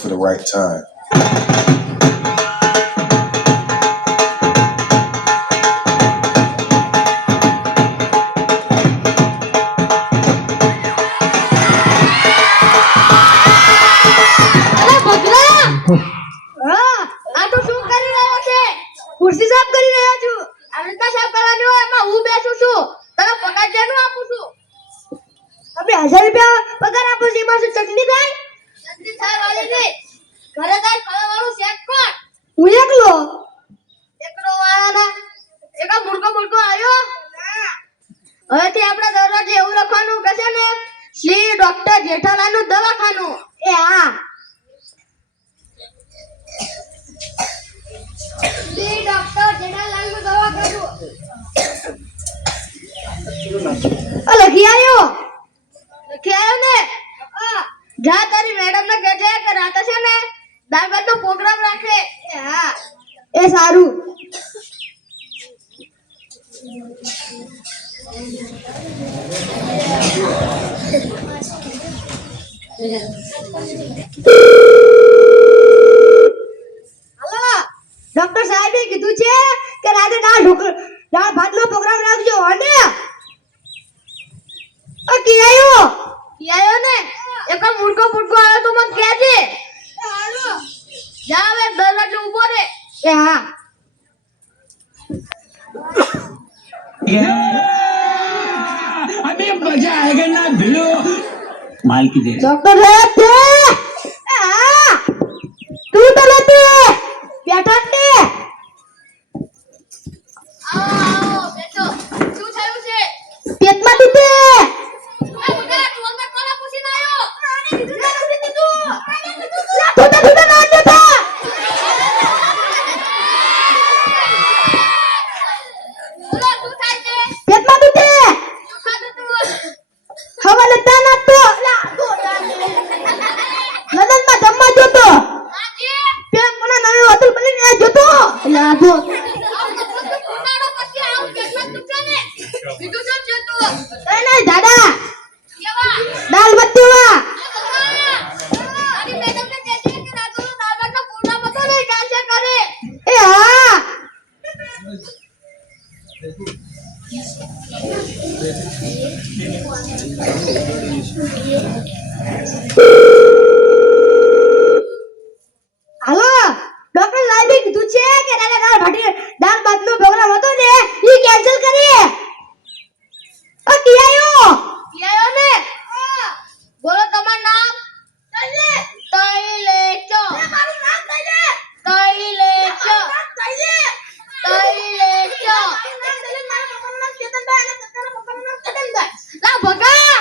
for the right time. ખુરશી સાફ કરી રહ્યો છું. આનંદા સાફ કરવાની હોય એમાં હું બેસું છું. તને પગાર જેનું આપું છું. આપણે 1000 રૂપિયા પગાર આપું છું. એમાં શું ચટણી થાય? ચટણી થાય વાલી નહીં. ઘરે તાર ખાવા વાળું શેક કોણ? હું એકલો વાળાના એકા મુર્ગો આવ્યો. હવેથી આપણે દરરોજ એવું લખવાનું કે છે ને શ્રી ડોક્ટર જેઠાલાલનું દવાખાનું. એ હા શ્રી ડોક્ટર જેઠાલાલનું દવાખાનું. લખી આવ્યો ને. જા તારી મેડમ ને કહેજે કે રાતે છે ને દાળ ભાતનો પ્રોગ્રામ રાખે. એ હા એ સારું. હાલો ડોક્ટર સાહેબે કીધું છે કે રાતે દાળ ભાતનો પ્રોગ્રામ રાખજો. અને કિયાયો ને એક મુર્ગો આવ્યો તો મને કહેજે. જા હવે દરવાજે ઊભો રે. એ હા अभी मजा आएगा ना भिड़ो माल की दे डॉक्टर साहब थे. हाँ तू तो लेते बैठा थे. आओ बैठो. શું થયું છે? પેટમાં દુખે. મુકા કોલમાં કોલા પૂછીને આવ્યો. આને કીધું ના કીધું તું. તું ના દેતા. બોલો શું થાય છે? પેટમાં દુખે. શું ખાધું તું? હવાલે દાના તો લા દો લદનમાં જમવા જોતો. આજે પેટ મને નવી હોટલ બનીને આ જોતો. લા દો કુનાડો પછી આવ કેટલા દુખે ને. બીજું શું છે તું? કઈ નહીં દાદા. કેવા? દાલ બત્તીવા. તારી મેડમ ને કહેજે કે રાતનો દાલ ભાતનો પ્રોગ્રામ હતો ને કાલસે કરે. એ હા હાલો ડોક્ટર સાહેબે કીધું છે કે દાળ ભાતનો પ્રોગ્રામ હતો ને ઈ કેન્સલ કરી. કિયાયો ને. બોલો તમારું નામ? તૈલેચો. મારું નામ તૈલેચો. લા ભગા.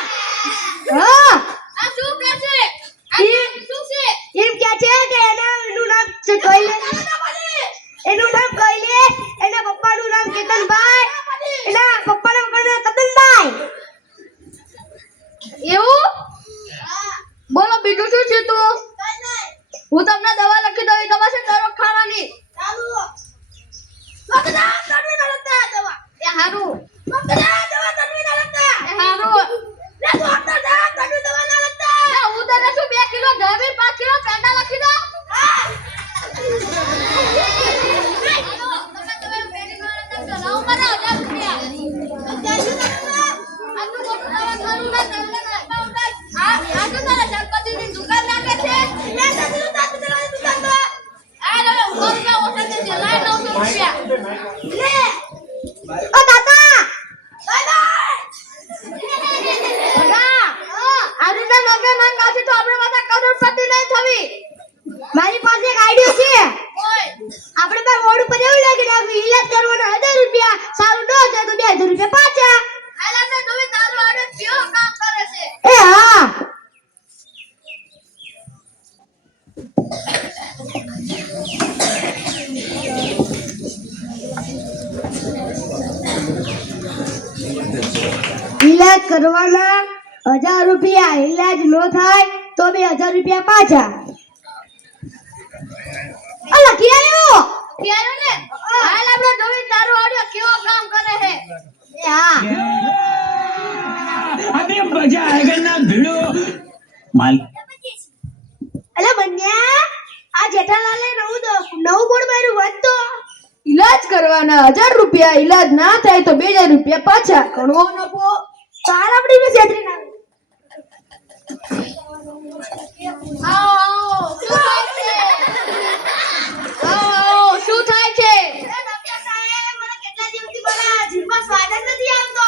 હા આ શું કહે છે? શું છે? એમ કહે છે કે એનું નામ છે કઈલે. એનું નામ કઈલે. એના પપ્પાનું નામ કેતનભાઈ. એના પપ્પાનું નામ કતનભાઈ. એવું? બોલો બીજું શું છે તું? હું તમને દવા લખી દઉં. તમારે દરરોજ ખાવાની. એ હારું. હું તને શું 2 કિલો ઢાબી 5 કિલો પેંડા લખી દઉં. મારી પાસે એક આઈડિયા છે. આપણે પર રોડ ઉપર એવું લાગે ને ઈલાજ કરવાનો 1000 રૂપિયા સારું ન થાય તો 2000 રૂપિયા પાછા. હાલા ને તમે તારું આડે કેવો કામ કરે છે. એ હા ઈલાજ કરવાના 1000 રૂપિયા. ઈલાજ ન થાય તો 2000 રૂપિયા પાછા. અલા કિયાયો ને. હાલ આપણે જોઈ તારું આડે કેવો કામ કરે છે. એ હા अभी मजा आएगा ना भिड़ो माल અલા બન્યા જેઠાલાલે નવું બોર્ડ માર્યું વાંચતો. ઈલાજ કરવાના 1000 રૂપિયા, ઈલાજ ના થાય તો 2000 રૂપિયા પાછા. ઘણો નફો. તાર આપણી મેં છેતરી ના શું થાય છે? ડોક્ટર સાહેબ મને કેટલા દિવસથી મારા જીભમાં સ્વાદ જ નથી આવતો.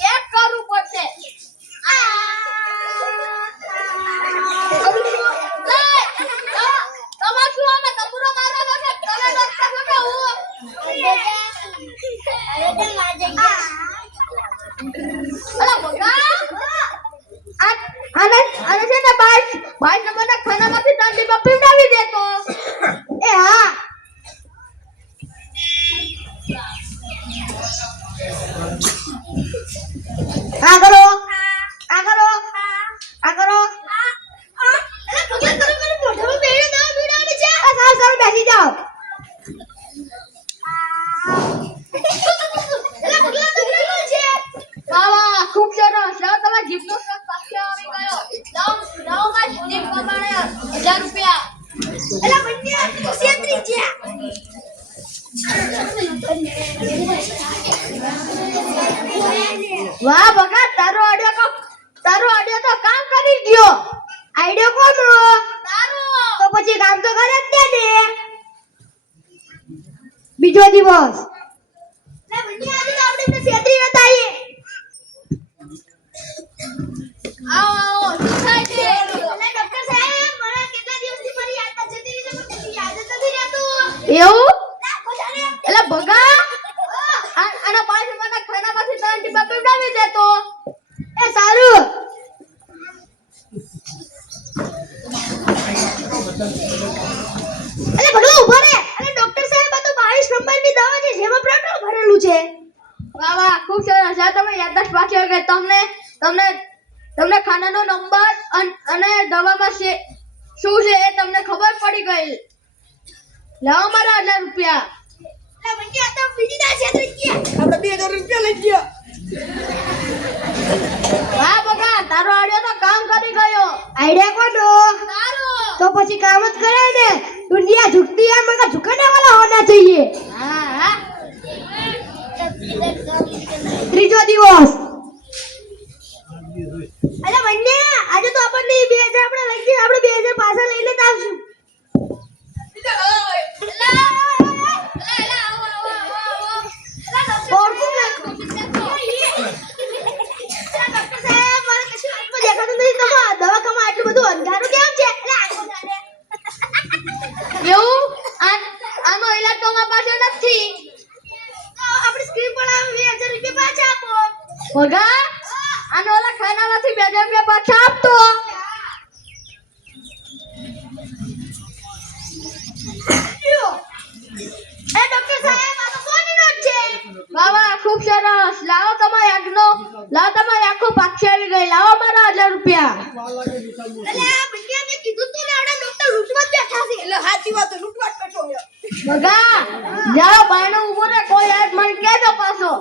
ચેક કરવું પડશે. આને છે ને 22 નંબરના ખાનામાંથી ત્રણ ડીબા પીવડાવી દેતો. એ હા. આ કરો. અરે ભગવાન કરો મને મોઢામાં બેડે દવા પીવડાવવાની છે. સારું બેસી જાઓ. અરે ભગવાન તો કેટલું છે? વાહ, ખૂબ સરસ. લાવો તમારા જીભનો સ્વાદ પાછો આવી ગયો. લાવો મારી જીભ પ્રમાણે 1000 રૂપિયા. અલા બંને તો છેતરી ગયા. વાહ ભગત, તારો આઈડિયો તો કામ કરી ગયો. આઈડિયો કોનો? તારો. તો પછી કામ તો કરે જ ને. બીજો દિવસ. લે બંને આજે તો આપણે છેતરી નતા આઈએ. આવો, શું થાય છે? અલા ડોક્ટર સાહેબ મને કેટલા દિવસથી મારી યાદ જતી રહી છે પણ યાદ જ નથી રહેતું. એવું? લા ખોજાને. એટલે ભગા આના 22 નંબરના ખાનામાંથી ત્રણ ડીબા પીવડાવી દેતો. એ સારું. અલે ભલો ઉભો રે. અલે ડોક્ટર સાહેબ આ તો 22 નંબરની દવા છે જેમાં પ્રોટોલ ભરેલું છે. વાહ, ખૂબ સરસ. આ તમે યાદદાસ્ત પાછી આવી ગઈ. તમને ખાનાનો નંબર અને દવામાં શું છે એ તમને ખબર પડી ગઈ. લાવો મારા 1000 રૂપિયા. અલે બંને આ તો બીજીના છેતરી ગયા. આપણે 2000 રૂપિયા લઈ ગયા. વાહ ભગા, તારો આઈડિયો તો કામ કરી ગયો. આઈડિયા કોનો? તારો. तो પછી કામ જ કરે ને. दुनिया झुकती है मगर झुकने वाला होना चाहिए. હા. ત્રીજો દિવસ. અરે બંને આજે તો આપણને 2000 આપણે લઈ જઈએ. આપણે 2000 પાછા લઈને જ આવશું. દવાખામાં આટલું બધું અંધારું કેમ છે? એવું? આનો ઈલાજ તો મારા પાસે નથી. આપણી સ્ક્રીન પર આવે 2000 રૂપિયા પાછા આપો. ભગા, આનો ઓલા ખાનામાંથી 2000 રૂપિયા પાછા આપતો. એ ડોક્ટર સાહેબ આ તો કોની નોટ છે? વાહ, ખૂબ સરસ. લાવો તમારી આંખો પાછી આવી ગઈ. લાવો મારા 1000 રૂપિયા. અલે આ બંને મેં કીધું તું ને આપણા ડોક્ટર લૂંટવા જ બેઠા છે. એટલે સાચી વાત લૂંટવા જ બેઠો છે. ભગા, જાઓ બાયણે ઊભો રે. કોઈ યાદ મને કહેજો પાછો.